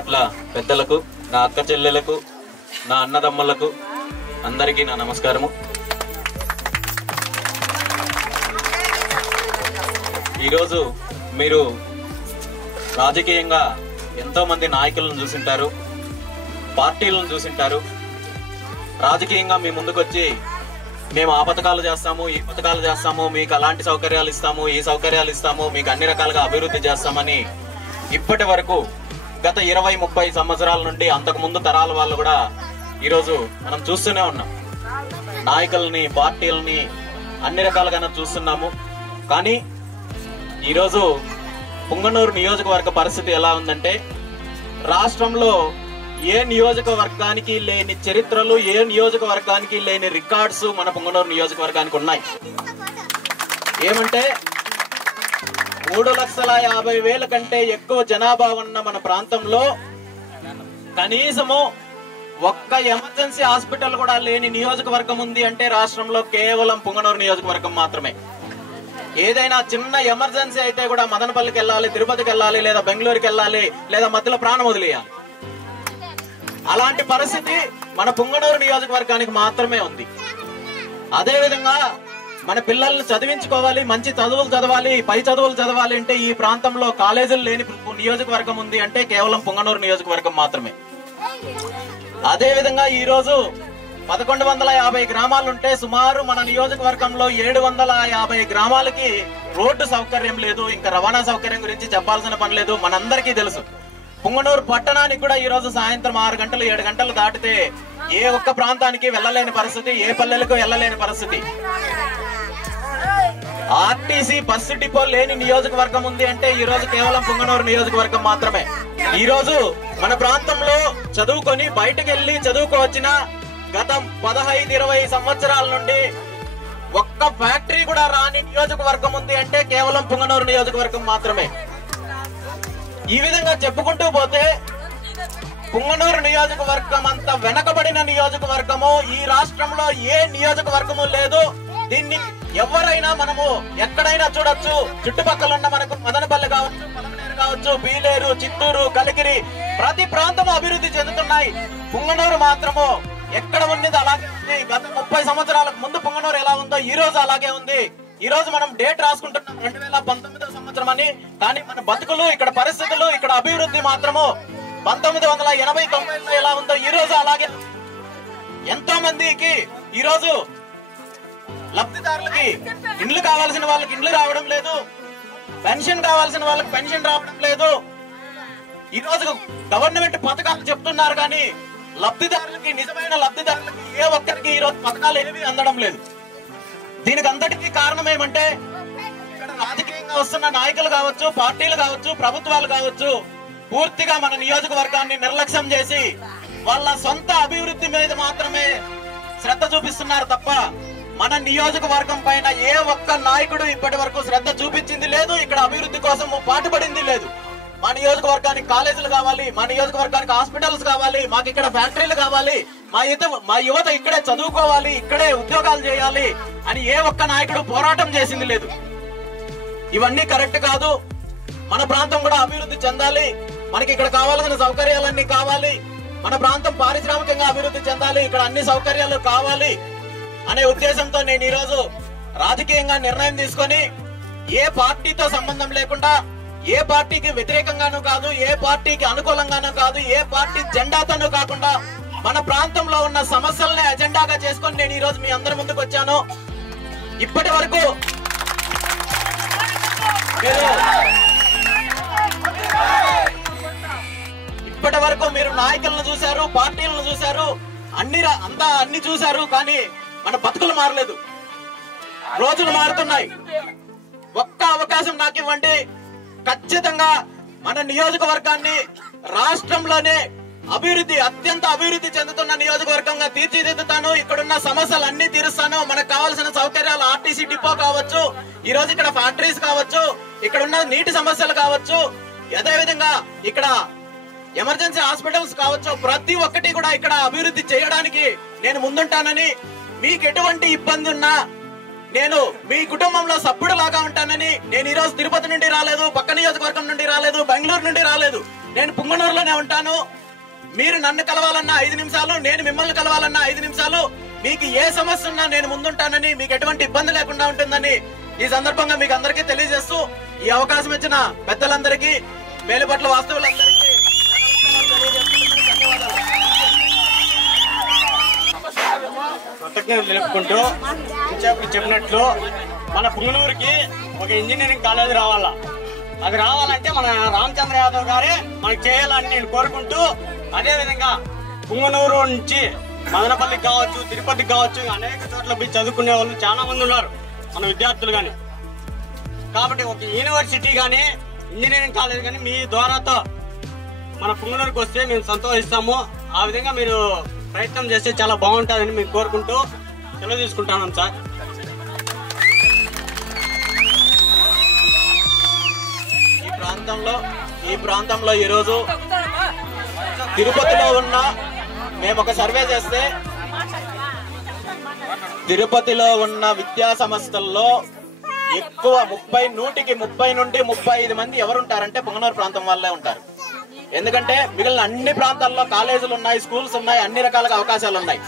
పట్ల పెద్దలకు, నా అక్క చెల్లెలకు, నా అన్నదమ్ములకు అందరికీ నా నమస్కారము. ఈరోజు మీరు రాజకీయంగా ఎంతో మంది నాయకులను చూసింటారు, పార్టీలను చూసింటారు. రాజకీయంగా మీ ముందుకొచ్చి మేము ఆ పథకాలు చేస్తాము, ఈ పథకాలు చేస్తాము, మీకు అలాంటి సౌకర్యాలు ఇస్తాము, ఈ సౌకర్యాలు ఇస్తాము, మీకు అన్ని రకాలుగా అభివృద్ధి చేస్తామని ఇప్పటి వరకు గత 20-30 సంవత్సరాల నుండి అంతకు ముందు తరాల వాళ్ళు కూడా ఈరోజు మనం చూస్తూనే ఉన్నాం. నాయకుల్ని, పార్టీలని అన్ని రకాలుగానే చూస్తున్నాము. కానీ ఈరోజు పుంగనూరు నియోజకవర్గ పరిస్థితి ఎలా ఉందంటే, రాష్ట్రంలో ఏ నియోజకవర్గానికి లేని చరిత్రలు, ఏ నియోజకవర్గానికి లేని రికార్డ్స్ మన పుంగనూరు నియోజకవర్గానికి ఉన్నాయి. ఏమంటే 3,50,000 కంటే ఎక్కువ జనాభా ఉన్న మన ప్రాంతంలో కనీసము ఒక్క ఎమర్జెన్సీ హాస్పిటల్ కూడా లేని నియోజకవర్గం ఉంది అంటే రాష్ట్రంలో కేవలం పుంగనూరు నియోజకవర్గం మాత్రమే. ఏదైనా చిన్న ఎమర్జెన్సీ అయితే కూడా మదనపల్లికి వెళ్ళాలి, తిరుపతికి వెళ్ళాలి, లేదా బెంగళూరుకి వెళ్ళాలి, లేదా మధ్యలో ప్రాణం వదిలేయాలి. అలాంటి పరిస్థితి మన పుంగనూరు నియోజకవర్గానికి మాత్రమే ఉంది. అదే విధంగా మన పిల్లల్ని చదివించుకోవాలి, మంచి చదువులు చదవాలి, పై చదువులు చదవాలి అంటే ఈ ప్రాంతంలో కాలేజీలు లేని నియోజకవర్గం ఉంది అంటే కేవలం పుంగనూరు నియోజకవర్గం మాత్రమే. అదే విధంగా ఈ రోజు 1150 గ్రామాలుంటే సుమారు మన నియోజకవర్గంలో 750 గ్రామాలకి రోడ్డు సౌకర్యం లేదు. ఇంకా రవాణా సౌకర్యం గురించి చెప్పాల్సిన పని లేదు, మనందరికీ తెలుసు. పుంగనూరు పట్టణానికి కూడా ఈ రోజు సాయంత్రం 6 గంటలు 7 గంటలు దాటితే ఏ ఒక్క ప్రాంతానికి వెళ్ళలేని పరిస్థితి, ఏ పల్లెలకు వెళ్ళలేని పరిస్థితి. ఆర్టీసీ బస్సు డిపో లేని నియోజకవర్గం ఉంది అంటే ఈ రోజు కేవలం పుంగనూరు నియోజకవర్గం మాత్రమే. ఈ రోజు మన ప్రాంతంలో చదువుకొని బయటకు వెళ్లి చదువుకోవచ్చిన గత 15-20 సంవత్సరాల నుండి ఒక్క ఫ్యాక్టరీ కూడా రాని నియోజకవర్గం ఉంది అంటే కేవలం పుంగనూరు నియోజకవర్గం మాత్రమే. ఈ విధంగా చెప్పుకుంటూ పోతే పుంగనూరు నియోజకవర్గం అంత వెనకబడిన నియోజకవర్గము ఈ రాష్ట్రంలో ఏ నియోజకవర్గము లేదు. దీన్ని ఎవరైనా మనము ఎక్కడైనా చూడొచ్చు. చుట్టుపక్కల ఉన్న మనకు మదనపల్లి కావచ్చు, పలమనేరు కావచ్చు, బీలేరు, చిత్తూరు, కలికిరి ప్రతి ప్రాంతము అభివృద్ధి చెందుతున్నాయి. పుంగనూరు మాత్రము ఎక్కడ ఉన్నది అలాగే ఉంది. గత 30 సంవత్సరాలకు ముందు పుంగనూరు ఎలా ఉందో ఈ రోజు అలాగే ఉంది. ఈ రోజు మనం డేట్ రాసుకుంటున్నాం 2019 సంవత్సరం అని. కానీ మన బతుకులు, ఇక్కడ పరిస్థితులు, ఇక్కడ అభివృద్ధి మాత్రము 1980-90లో ఎలా ఉందో ఈ రోజు అలాగే. ఎంతో మందికి ఈ రోజు లబ్ధిదారులకి ఇండ్లు కావాల్సిన వాళ్ళకి ఇండ్లు రావడం లేదు, పెన్షన్ కావాల్సిన వాళ్ళకి పెన్షన్ రావడం లేదు. ఈ రోజు గవర్నమెంట్ పథకాలు చెప్తున్నారు కానీ లబ్ధిదారులకి, నిజమైన లబ్ధిదారులకి ఏ ఒక్కరికి ఈ రోజు పథకాలు ఏవి అందడం లేదు. దీనికి అంతటికీ కారణం ఏమంటే ఇక్కడ రాజకీయంగా వస్తున్న నాయకులు కావచ్చు, పార్టీలు కావచ్చు, ప్రభుత్వాలు కావచ్చు పూర్తిగా మన నియోజకవర్గాన్ని నిర్లక్ష్యం చేసి వాళ్ళ సొంత అభివృద్ధి మీద మాత్రమే శ్రద్ధ చూపిస్తున్నారు తప్ప మన నియోజకవర్గం పైన ఏ ఒక్క నాయకుడు ఇప్పటి వరకు శ్రద్ధ చూపించింది లేదు. ఇక్కడ అభివృద్ధి కోసం పాటుపడింది లేదు. మా నియోజకవర్గానికి కాలేజీలు కావాలి, మా నియోజకవర్గానికి హాస్పిటల్స్ కావాలి, మాకు ఇక్కడ ఫ్యాక్టరీలు కావాలి, మా యువత ఇక్కడే చదువుకోవాలి, ఇక్కడే ఉద్యోగాలు చేయాలి అని ఏ ఒక్క నాయకుడు పోరాటం చేసింది లేదు. ఇవన్నీ కరెక్ట్ కాదు. మన ప్రాంతం కూడా అభివృద్ధి చెందాలి, మనకి ఇక్కడ కావాల్సిన సౌకర్యాలన్నీ కావాలి, మన ప్రాంతం పారిశ్రామికంగా అభివృద్ధి చెందాలి, ఇక్కడ అన్ని సౌకర్యాలు కావాలి అనే ఉద్దేశంతో నేను ఈ రోజు రాజకీయంగా నిర్ణయం తీసుకొని ఏ పార్టీతో సంబంధం లేకుండా, ఏ పార్టీకి వ్యతిరేకంగానూ కాదు, ఏ పార్టీకి అనుకూలంగానూ కాదు, ఏ పార్టీ జెండాతోనూ కాకుండా మన ప్రాంతంలో ఉన్న సమస్యలనే అజెండాగా చేసుకొని నేను ఈ రోజు మీ అందరి ముందుకు వచ్చాను. ఇప్పటి వరకు మీరు నాయకులను చూశారు, పార్టీలను చూశారు, అన్ని చూశారు. కానీ మన బతుకులు మారలేదు, రోజులు మారుతున్నాయి. ఒక్క అవకాశం నాకు ఇవ్వండి, ఖచ్చితంగా మన నియోజకవర్గాన్ని రాష్ట్రంలోనే అత్యంత అభివృద్ధి చెందుతున్న నియోజకవర్గంగా తీర్చిదిద్దుతాను. ఇక్కడున్న సమస్యలు అన్ని తీరుస్తాను. మనకు కావాల్సిన సౌకర్యాలు ఆర్టీసీ డిపో కావచ్చు, ఈ రోజు ఇక్కడ ఫ్యాక్టరీస్ కావచ్చు, ఇక్కడ ఉన్న నీటి సమస్యలు కావచ్చు, అదే విధంగా ఇక్కడ ఎమర్జెన్సీ హాస్పిటల్స్ కావచ్చు, ప్రతి ఒక్కటి కూడా ఇక్కడ అభివృద్ధి చేయడానికి నేను ముందుంటానని, మీకు ఎటువంటి ఇబ్బంది ఉన్నా నేను మీ కుటుంబంలో సభ్యుడు లాగా ఉంటానని. నేను ఈ రోజు తిరుపతి నుండి రాలేదు, పక్క నియోజకవర్గం నుండి రాలేదు, బెంగళూరు నుండి రాలేదు, నేను పుంగనూరులోనే ఉంటాను. మీరు నన్ను కలవాలన్నా 5 నిమిషాలు, నేను మిమ్మల్ని కలవాలన్నా 5 నిమిషాలు. మీకు ఏ సమస్య ఉన్నా నేను ముందుంటానని, మీకు ఎటువంటి ఇబ్బంది లేకుండా ఉంటుందని ఈ సందర్భంగా మీకు అందరికీ తెలియజేస్తూ, ఈ అవకాశం ఇచ్చిన పెద్దలందరికీ, మేలుపట్ల వాస్తవులందరికీ కృతజ్ఞతలు తెలుపుకుంటూ చెప్పినట్లు మన పుంగనూరుకి ఒక ఇంజనీరింగ్ కాలేజ్ రావాలా. అది రావాలంటే మన రామచంద్ర యాదవ్ గారే మనకి చేయాలని నేను కోరుకుంటూ, అదే విధంగా పుంగనూరు నుంచి మదనపల్లికి కావచ్చు, తిరుపతికి కావచ్చు, అనేక చోట్ల పోయి చదువుకునే వాళ్ళు చాలా మంది ఉన్నారు మన విద్యార్థులు గాని. కాబట్టి ఒక యూనివర్సిటీ గానీ ఇంజనీరింగ్ కాలేజ్ గానీ మీ ద్వారాతో మన పుంగనూరుకి వస్తే మేము సంతోషిస్తాము. ఆ విధంగా మీరు ప్రయత్నం చేస్తే చాలా బాగుంటుందని మేము కోరుకుంటూ సెలవు తీసుకుంటాను సార్. ఈ ప్రాంతంలో ఈరోజు తిరుపతిలో ఉన్న, మేము ఒక సర్వే చేస్తే తిరుపతిలో ఉన్న విద్యా సంస్థల్లో ఎక్కువ 100 నుండి 35 మంది ఎవరుంటారంటే పుంగనూరు ప్రాంతం వాళ్ళే ఉంటారు. ఎందుకంటే మిగిలిన అన్ని ప్రాంతాల్లో కాలేజీలు ఉన్నాయి, స్కూల్స్ ఉన్నాయి, అన్ని రకాలుగా అవకాశాలు ఉన్నాయి.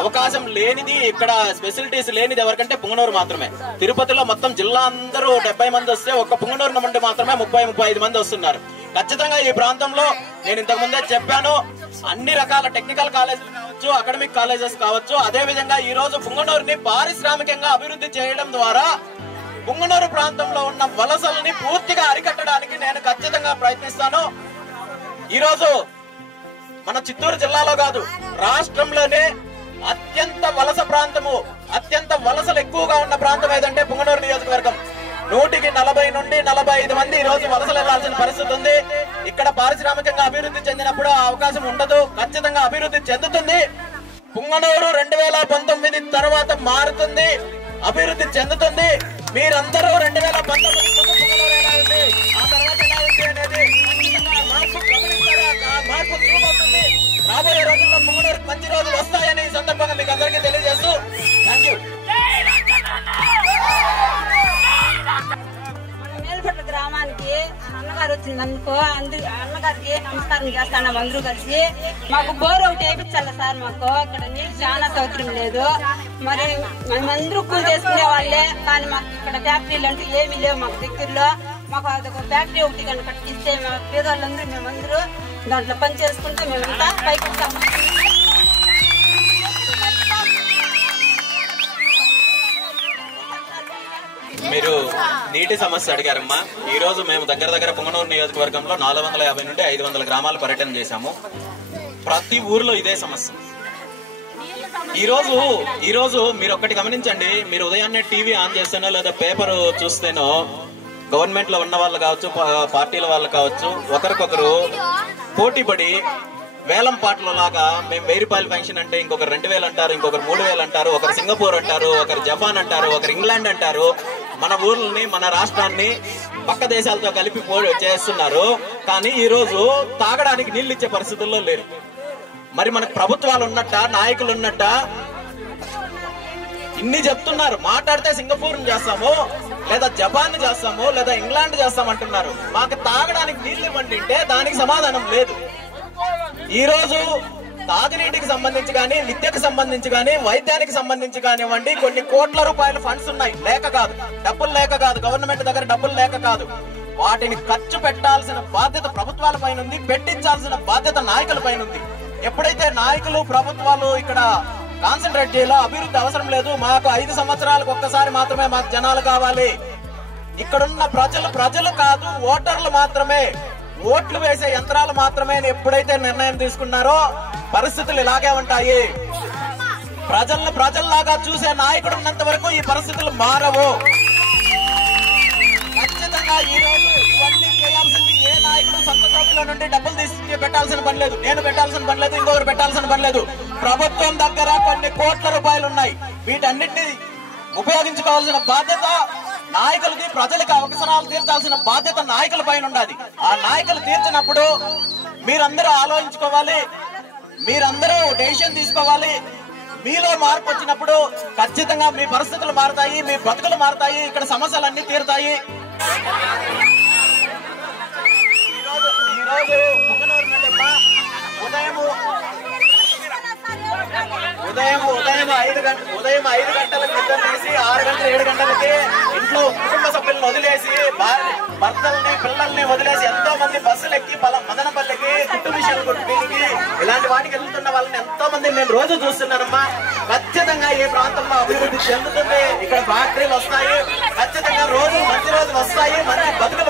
అవకాశం లేనిది, ఇక్కడ ఫెసిలిటీస్ లేనిది ఎవరికంటే పుంగనూరు మాత్రమే. తిరుపతిలో మొత్తం జిల్లా అందరూ 70 మంది వస్తే ఒక్క పుంగనూరు నుండి మాత్రమే 30-35 మంది వస్తున్నారు. ఖచ్చితంగా ఈ ప్రాంతంలో నేను ఇంతకు ముందే చెప్పాను, అన్ని రకాల టెక్నికల్ కాలేజీలు కావచ్చు, అకాడమిక్ కాలేజెస్ కావచ్చు, అదే విధంగా ఈ రోజు పుంగనూరుని పారిశ్రామికంగా అభివృద్ధి చేయడం ద్వారా పుంగనూరు ప్రాంతంలో ఉన్న వలసల్ని పూర్తిగా అరికట్టడానికి నేను ఖచ్చితంగా ప్రయత్నిస్తాను. ఈ రోజు మన చిత్తూరు జిల్లాలో కాదు, రాష్ట్రంలోనే అత్యంత వలస ప్రాంతము, అత్యంత వలసలు ఎక్కువగా ఉన్న ప్రాంతం ఏదంటే పుంగనూరు నియోజకవర్గం. 140 నుండి 45 మంది ఈ రోజు వలసలు వెళ్లాల్సిన పరిస్థితి ఉంది. ఇక్కడ పారిశ్రామికంగా అభివృద్ధి చెందినప్పుడు ఆ అవకాశం ఉండదు. ఖచ్చితంగా అభివృద్ధి చెందుతుంది. పుంగనూరు 2019 తర్వాత మారుతుంది, అభివృద్ధి చెందుతుంది. మీరందరూ 2019 పుంగనూరు ఎలా ఉంది, ఆ తర్వాత ఎలా ఉంది అనేది మార్పు గమనిస్తారా? మార్పు చూపవుతుంది. రాబోయే రోజుల్లో పుంగనూరుకి మంచి రోజులు వస్తాయని ఈ సందర్భంగా మీకు అందరికీ తెలియజేస్తూ థ్యాంక్ యూ. మేలుపట్ల గ్రామానికి అన్నగారు వచ్చిందనుకో, అన్నగారికి నమస్కారం చేస్తాను. అందరూ కలిసి మాకు బోర్ ఒకటి వేయించాలి సార్. మాకు ఇక్కడ నీళ్ళు చాలా సౌకర్యం లేదు. మరి మేమందరూ కూలి చేసుకునే వాళ్ళే, కానీ మాకు ఇక్కడ ఫ్యాక్టరీలు అంటూ ఏమీ లేవు మాకు దగ్గరలో. మాకు అదొక ఫ్యాక్టరీ ఒకటి కనుక కట్టిస్తే మా పేదవాళ్ళందరూ మేమందరూ దాంట్లో పని చేసుకుంటే మేమంతా పైకి వస్తాము. మీరు నీటి సమస్య అడిగారమ్మా. ఈ రోజు మేము దగ్గర పుంగనూరు నియోజకవర్గంలో 450 నుండి 500 గ్రామాలు పర్యటన చేశాము. ప్రతి ఊర్లో ఇదే సమస్య. ఈ రోజు మీరు ఒక్కటి గమనించండి, మీరు ఉదయాన్నే టీవీ ఆన్ చేస్తేనో లేదా పేపర్ చూస్తేనో గవర్నమెంట్ లో ఉన్న వాళ్ళు కావచ్చు, పార్టీల వాళ్ళు కావచ్చు, ఒకరికొకరు పోటీపడి వేలం పాటలు లాగా మేము 1000 రూపాయల పెన్షన్ అంటే ఇంకొకరు 2000 అంటారు, ఇంకొకరు 3000 అంటారు, ఒకరు సింగపూర్ అంటారు, ఒకరు జపాన్ అంటారు, ఒకరు ఇంగ్లాండ్ అంటారు. మన ఊర్లని, మన రాష్ట్రాన్ని పక్క దేశాలతో కలిపి చేస్తున్నారు. కానీ ఈ రోజు తాగడానికి నీళ్లు ఇచ్చే పరిస్థితుల్లో లేరు. మరి మనకు ప్రభుత్వాలు ఉన్నట్ట, నాయకులు ఉన్నట్ట ఇన్ని చెప్తున్నారు. మాట్లాడితే సింగపూర్ చేస్తాము, లేదా జపాన్ చేస్తాము, లేదా ఇంగ్లాండ్ చేస్తామంటున్నారు. మాకు తాగడానికి నీళ్లు ఇవ్వండి అంటే దానికి సమాధానం లేదు. ఈ రోజు తాగునీటికి సంబంధించి కానీ, విద్యకు సంబంధించి కానీ, వైద్యానికి సంబంధించి కానివ్వండి, కొన్ని కోట్ల రూపాయల ఫండ్స్ ఉన్నాయి. లేక కాదు, డబ్బులు లేక కాదు, గవర్నమెంట్ దగ్గర డబ్బులు లేక కాదు. వాటిని ఖర్చు పెట్టాల్సిన బాధ్యత ప్రభుత్వాల పైన ఉంది, పెట్టించాల్సిన బాధ్యత నాయకుల పైన ఉంది. ఎప్పుడైతే నాయకులు, ప్రభుత్వాలు ఇక్కడ కాన్సన్ట్రేట్ చేయాలో, అభివృద్ధి అవసరం లేదు, మాకు 5 సంవత్సరాలకు ఒక్కసారి మాత్రమే మాకు జనాలు కావాలి, ఇక్కడున్న ప్రజలు కాదు, ఓటర్లు మాత్రమే, ఓట్లు వేసే యంత్రాలు మాత్రమే ఎప్పుడైతే నిర్ణయం తీసుకున్నారో పరిస్థితులు ఇలాగే ఉంటాయి. ప్రజలను ప్రజల్లాగా చూసే నాయకుడు ఉన్నంత వరకు ఈ పరిస్థితులు మారవు. ఖచ్చితంగా ఈ రోజు ఇవన్నీ చేయాల్సింది ఏ నాయకుడు సొంత జోబులో నుండి డబ్బులు తీసి పెట్టాల్సిన పని లేదు, నేను పెట్టాల్సిన పని లేదు, ఇంకొకరు పెట్టాల్సిన పని లేదు. ప్రభుత్వం దగ్గర కొన్ని కోట్ల రూపాయలు ఉన్నాయి. వీటన్నిటిని ఉపయోగించుకోవాల్సిన బాధ్యత నాయకులకి, ప్రజలకి అవసరాలు తీర్చాల్సిన బాధ్యత నాయకుల పైన ఉండాలి. ఆ నాయకులు తీర్చినప్పుడు మీరందరూ ఆలోచించుకోవాలి, మీరందరూ డెసిషన్ తీసుకోవాలి. మీలో మార్పు వచ్చినప్పుడు ఖచ్చితంగా మీ పరిస్థితులు మారుతాయి, మీ బతుకులు మారుతాయి, ఇక్కడ సమస్యలన్నీ తీరుతాయి. ఈ రోజు పుంగనూరు నుండి ఉదయం 5 గంటలకు నిద్ర తీసి 6 గంటలు 7 గంటలకి ఇంట్లో కుటుంబ సభ్యులను వదిలేసి భర్తల్ని పిల్లల్ని వదిలేసి ఎంతో మంది బస్సులు ఎక్కి మదనపల్లికి కుట్టు మిషన్లు కుట్టుకి ఇలాంటి వాటికి వెళ్తున్న వాళ్ళని ఎంతో మంది నేను రోజు చూస్తున్నానమ్మా. ఖచ్చితంగా ఈ ప్రాంతంలో అభివృద్ధి చెందుతుంది. ఇక్కడ ఫ్యాక్టరీలు వస్తాయి, ఖచ్చితంగా మంచి రోజులు వస్తాయి, మంచి బతుకు